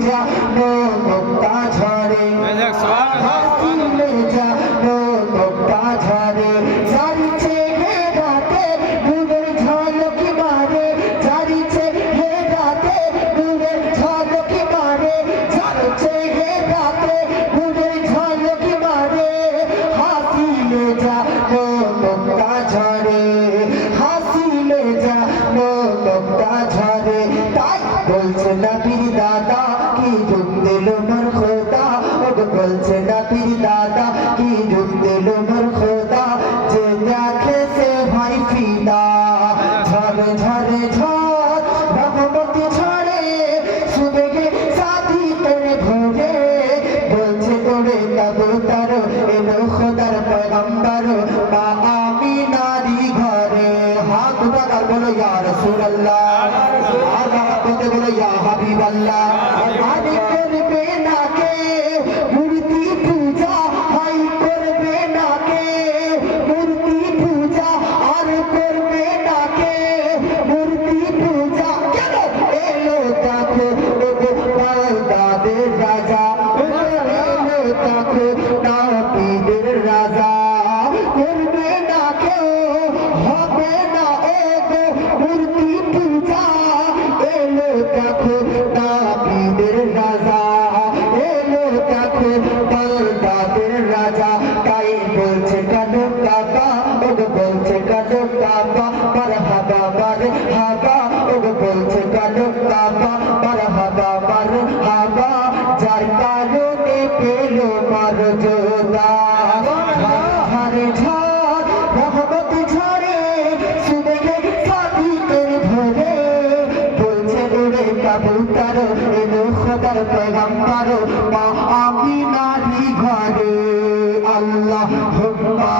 জানো মুক্তা ঝরে হাসিলে জানো মুক্তা ঝরে ঝরছে হে রাতে নূরের ঝলক মারে ঝরছে হে রাতে নূরের ঝলক মারে ঝরছে হে রাতে নূরের ঝলক মারে হাসিলে জানো মুক্তা ঝরে হাসিলে জানো মুক্তা ঝরে তাই বলছে নবীর দাদা কি রূপ দিল মোর খোদা বলছে নবীর দাদা কি রূপ দিল মোর খোদা যে দেখে সে ভাই ফিদা ঝরে ঝরে ঝড় রহমত ঝরে সুবেগে সাথী তেরে ভরে বলছে তোরে কবুতর এলো খোদার পয়গম্বর মা আমিনারি ঘরে হাত উঠাকার বলো ইয়া রাসূলুল্লাহ আর বাবা বলো ইয়া হাবিবাল্লাহ আদি করবে না কে মূর্তি পূজা হাই করবে না কে মূর্তি পূজা আর করবে না কে মূর্তি পূজা কেন এলো দেখো বাগদাদের রাজা এলো দেখো নাবিদের রাজা করবে না কেউ হবে না এগো মূর্তি পূজা এলো দেখো নাবিদের রাজা এলো দেখো বাগদাদের রাজা তাই বলছে কেন কাবা ওগো বলছে কেন কাবা মারহাবা মারহাবা ওগো বলছে কেন কাবা মারহাবা মারহাবা যার কারণে পেল মর্যাদা ঝরে ঝড় রহমত ঝরে সুবেগে সাথী তেরে ভরে বলছে ওরে কবুতর এলো খোদার পয়গম্বর মা আমিনারি ঘরে আল্লাহুম্মা